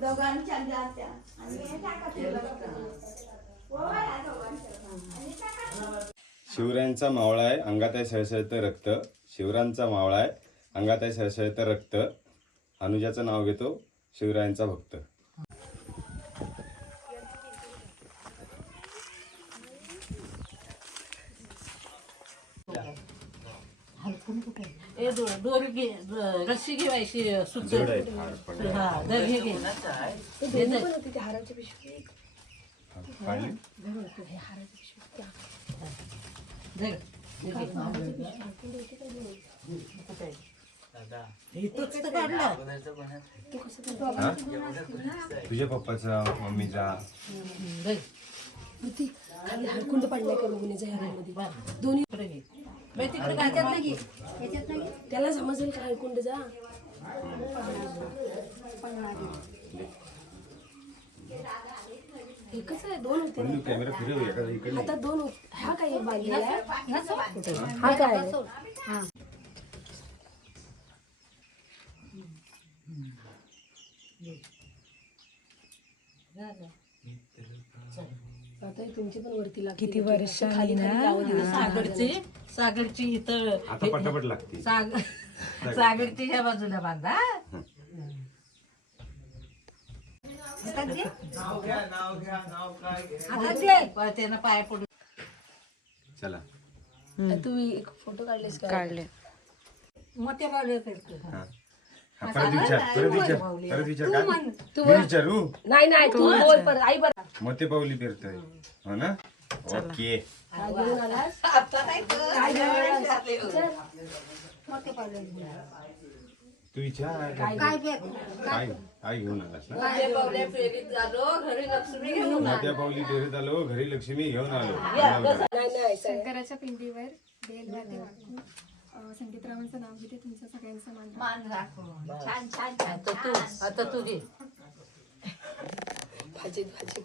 दोघांच्या जात्या आणि हे टाका. शिवरायांचा मावळा आहे अंगात आहे सळसळतं रक्त. शिवरायांचा मावळा आहे अंगात आहे सळसळतं रक्त. अनुजाचं नाव घेतो शिवरायांचा भक्त. ए दो- दोरी घे रस्सी घेवायची सुच जड. हा दर हे घे. हे दर. काढली? दर. हे घे. इथंच तर काढलं. हा? तुझ्या पप्पाचा मम्मीचा दर. खाली हरकुंड पडलाय का ह्यामध्ये दोन्ही इकडे घे. त्याला समजेल का हरकुंड जा? एकच आहे दोन होते आता दोन हा काय? हा काय आहे? आता हे तुमची पण वरती लागते किती वर्ष खाली दिवस सागरची सागरची इथं आता पटापट लागते सागर सागरची. ह्या बाजूला बांधा. आता त्यानं पाय चला. एक फोटो काढलेस का? काढले. मोठ्या बाजूला करतो हा. हा, परत विचार परत विचार परत विचार. काय मी विचारू? नाही नाही तू बोल पर आई बर मोठे पाऊली पेरतोय हो ना? ओके. तू विचार. काय काय काय घेऊन आलास ना? मोठ्या पावल्या फेरीत आलो. घरी लक्ष्मी घेऊन आलो. नाही नाही सर. शंकराच्या पिंडीवर बेल अं, संगीतरावांचं नाव घेते तुमचं सगळ्यांचं मान राखून. मान राखून. छान छान छान. आता तू आता तू घे. भाजी भाजी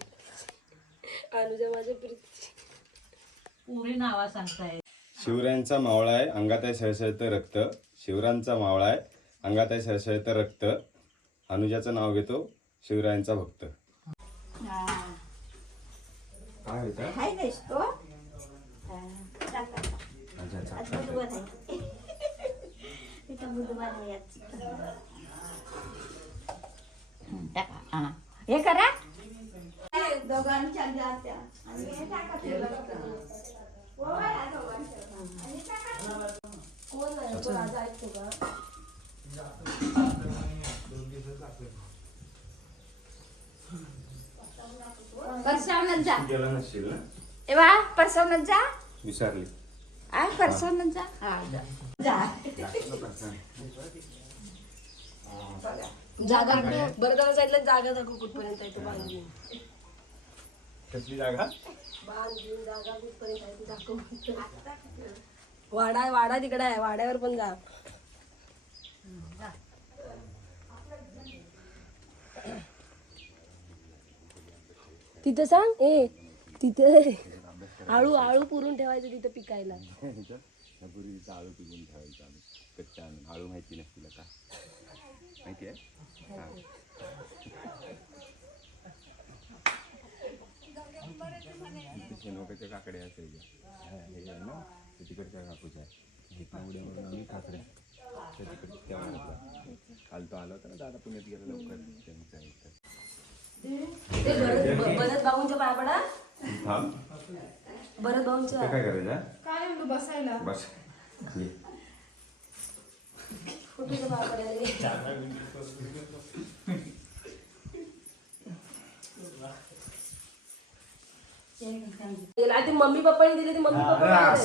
अनुजा माझ्या प्रीती पुरी नावा सांगताय शिवरायांचा मावळा आहे अंगात आहे सळसळतं रक्त शिवरायांचा मावळा आहे अंगात आहे सळसळतं रक्त अनुजाचं नाव घेतो शिवरायांचा भक्त हा. काय होतं हाय का इसको? हा. टाका. आज बुधवार आहे. इथं बुधवार आहे आज. हं, टाका. हा. हे करा हे दोघांच्या जात्या आणि हे टाका तुला. ओवाळा दोघांच्या. आणि टाका. कोण आहे? तो राजा ऐकतो का? परसावनं जा. गेला नसशील ना? ए जा. आ जा. हा जा. जा. जागा बरं त्याला सांगितलं जागा दाखव कुठपर्यंत आहे तो बांधून कसली जागा? वाडा वाडा तिकडे आहे वाड्यावर पण जा. तिथं सांग ए तिथे आळू आळू पुरून ठेवायचं तिथं पिकायला. आळू पिकून ठेवायचं आम्ही कच्चा आणून आळू माहिती नसतील का माहिती आहे हा. इथे शेणोकाच्या काकड्या असायच्या हा, हे आहे ना ते तिकडच्या काकूच्या. इथनं उड्या मारून आम्ही काकड्या त्या तिकडे त्या वाढतात. काल तो आला होता ना दादा पुण्यात गेला लवकर. त्यांचा भरत भरत भाऊंच्या पाया पडा थांब. भरत भाऊंच्या ते काय करायचं काय बसायला. बस. पाया पडायला ते मम्मी पप्पानी दिले ते मम्मी पप्पा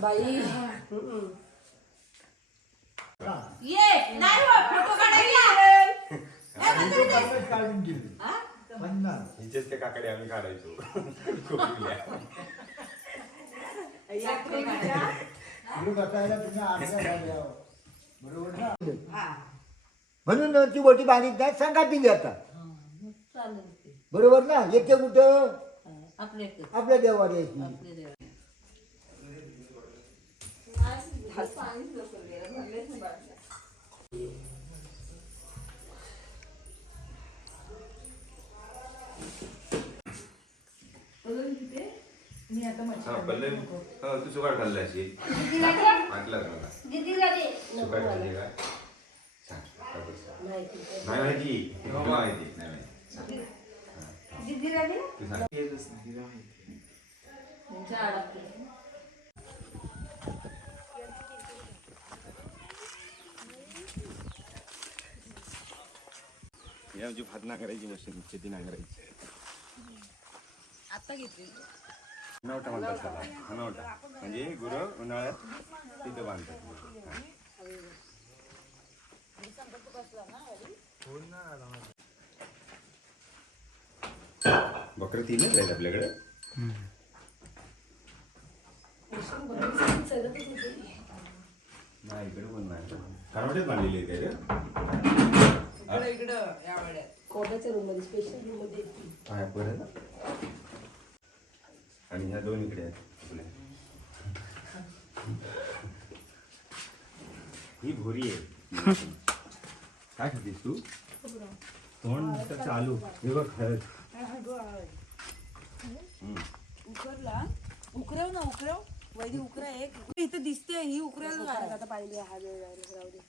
बाई. हम्म. ये नाही हो फोटो काढायला हिचेच काकडे आम्ही काढायचो. कोकणल्या. म्हणून ती बोटी बांधित नाही संघाती घेतात चालेल ते. बरोबर ना? येते कुठं? आपल्या आपल्या मी आता तू सुकाट खाल्ला अशी. काय माहिती. नाही माहिती नाही माहिती. आमची भात नांगरायची मशीन शेती नांगरायची. आता घेतली. हनवटा म्हणतात त्याला. हनवटा म्हणजे गुरं उन्हाळ्यात तिथं बांधतात हा. बकरं तीनच आहेत आपल्याकडे. नाही इकडे पण नाही. खारोट्यात बांधलेली आहे काय रे कोटाच्या रूममध्ये स्पेशल रूममध्ये पाया पुढे ना. आणि ह्या दोन इकडे आहेत आपल्या. ही भोरी आहे. काय खातीस तू? तोंड चालू. हे बघ. उकरला उकरव ना उकरव वैदी उकरा एक इथं दिसते ही उकरायला आता पाहिली हा वेळ जायला राहू दे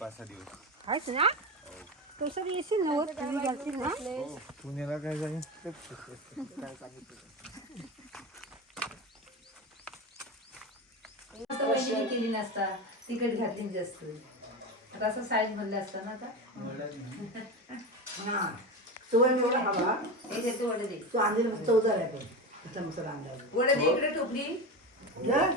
पाच सहा दिवस ना तो सर येशील ना तुम्ही घालतील ना केली नसता तिकट घातली जास्त. आता असं साईज बनलं असतं ना आता? सुवर्ण एवढा हवा. हे देते वडे दे. तो आणलेला आहे पण मसाला आणला वडे दे इकडे टोपली. जा.